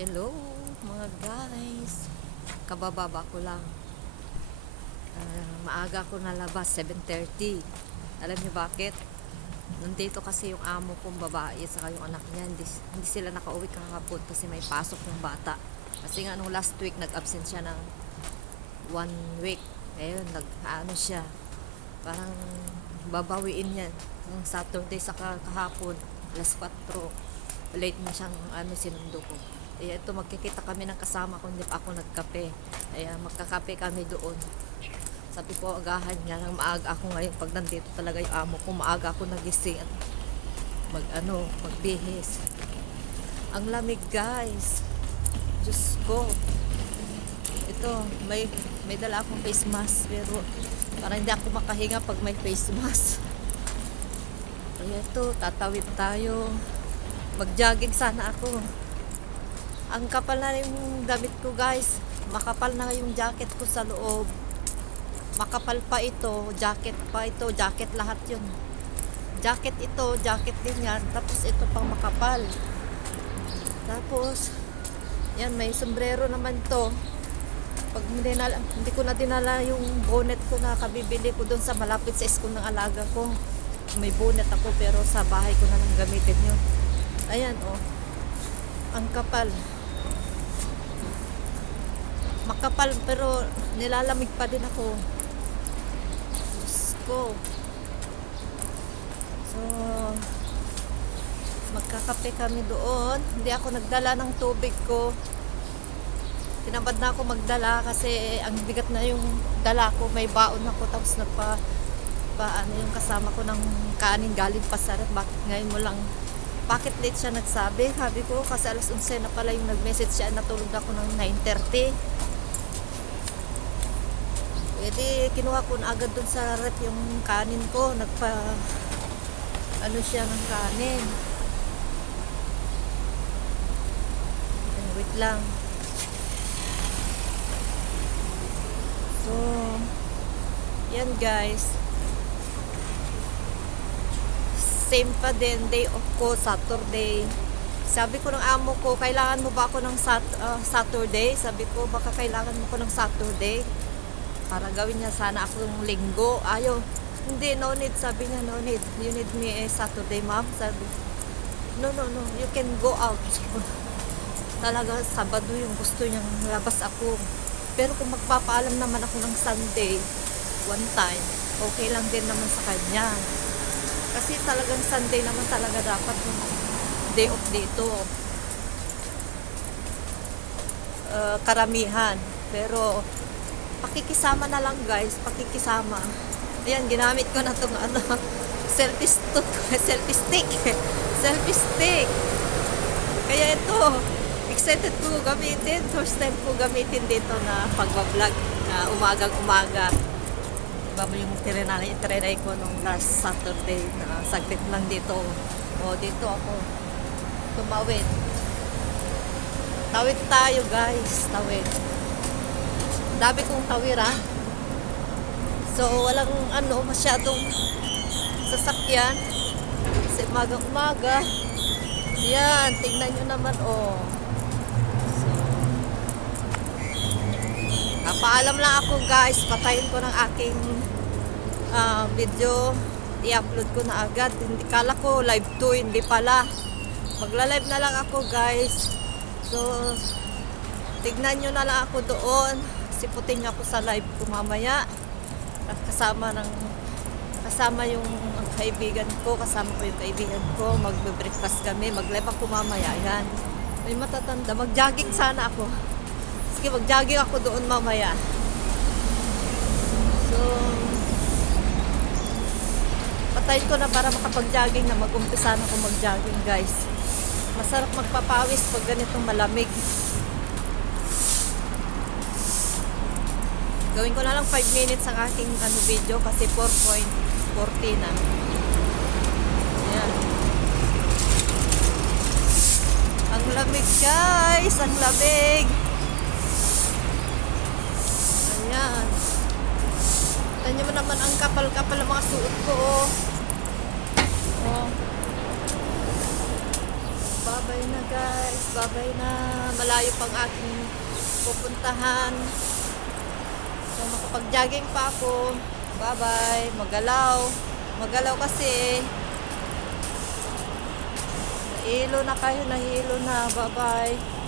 Hello mga guys, kabababa ko lang. Maaga ko nalabas, 7:30. Alam niyo bakit? Nandito kasi yung amo kong babae saka yung anak niya, hindi sila nakauwi kahapon kasi may pasok ng bata. Kasi nga nung last week nag-absent siya ng 1 week. Ngayon nag-ano siya, parang babawiin niya ng Saturday saka kahapon alas 4. Late na siyang sinundo ko. Ito magkikita kami ng kasama ko, hindi pa ako nagkape. Magkakape kami doon. Sabi ko agahan nga ng maaga ako ngayon, pag nandito talaga yung amo ko, maaga ako nagising at magbihis. Ang lamig guys. Diyos ko. Ito, may dala akong face mask pero parang hindi ako makahinga pag may face mask. Kaya ito, tatawid tayo. Mag-jogging sana ako. Ang kapal na yung damit ko guys. Makapal na yung jacket ko sa loob. Makapal pa ito, jacket pa ito, jacket lahat yun. Jacket ito, jacket din yan. Tapos ito pang makapal. Tapos, yan may sombrero naman to. Pag hindi ko na dinala yung bonnet ko na kabibili ko doon sa malapit sa school ng alaga ko. May bonnet ako pero sa bahay ko na lang gamitin yun. Ayan oh. Ang kapal. Makapal pero nilalamig pa din ako. Diyos ko. So, magkakape kami doon. Hindi ako nagdala ng tubig ko. Tinamad na ako magdala kasi ang bigat na yung dala ko. May baon ako tapos yung kasama ko ng kanin galing Pasaret. Bakit ngayon mo lang? Bakit late siya nagsabi? Sabi ko kasi alas 11 na pala yung nag-message siya. Natulog ako ng 9:30. Kinuha ko na agad dun sa rep yung kanin ko. Siya ng kanin. Wait lang. So, yan guys. Same pa din, day off ko, Saturday. Sabi ko ng amo ko, kailangan mo ba ako ng Saturday? Sabi ko, baka kailangan mo ko ng Saturday. Para gawin niya sana akong linggo. Ayaw, hindi, no need. Sabi niya, no need. You need me Saturday, ma'am. Sabi, no, you can go out. Talaga, Sabado yung gusto niyang labas ako. Pero kung magpapaalam naman ako ng Sunday, one time, okay lang din naman sa kanya. Kasi talagang Sunday naman talaga dapat yung day off dito. Karamihan. Pero, pakikisama na lang guys, pakikisama. Ayan, ginamit ko na itong selfie stick. Selfie stick. Kaya ito, excited ko gamitin. First time ko gamitin dito na pagbablog na umagang-umaga. Diba yung tinry ko nung last Saturday na saglit lang dito. O, dito ako tumawid. Tawid tayo guys, tawid. Dami kong tawira. So, walang masyadong sasakyan. Kasi umaga-umaga. Yan, tingnan nyo naman, oh. So, paalam lang ako guys. Patayin ko ng aking video. I-upload ko na agad. Hindi, kala ko live 2, hindi pala. Magla-live na lang ako guys. So, tignan nyo na lang ako doon. Siputin niyo ako sa live ko mamaya. Kasama yung kaibigan ko, kasama ko yung kaibigan ko, magbe-breakfast kami, mag-live ako mamaya. Yan. May matatanda, mag-jogging sana ako. Sige, mag-jogging ako doon mamaya. So, patayin ko na para makapag-jogging na, mag-umpisa na ako mag-jogging guys. Masarap magpapawis pag ganitong malamig. Gawin ko na lang 5 minutes ang aking video kasi 4:40 na. Ayan. Ang lamig guys, ang lamig. Ayan. Tignan mo naman ang kapal-kapal ng mga suot ko. Oh. Bye-bye na guys. Bye-bye na. Malayo pang aking pupuntahan. So makapag-jogging pa ako. Bye-bye. Magalaw. Magalaw kasi. Nahilo na kayo. Nahilo na. Bye-bye.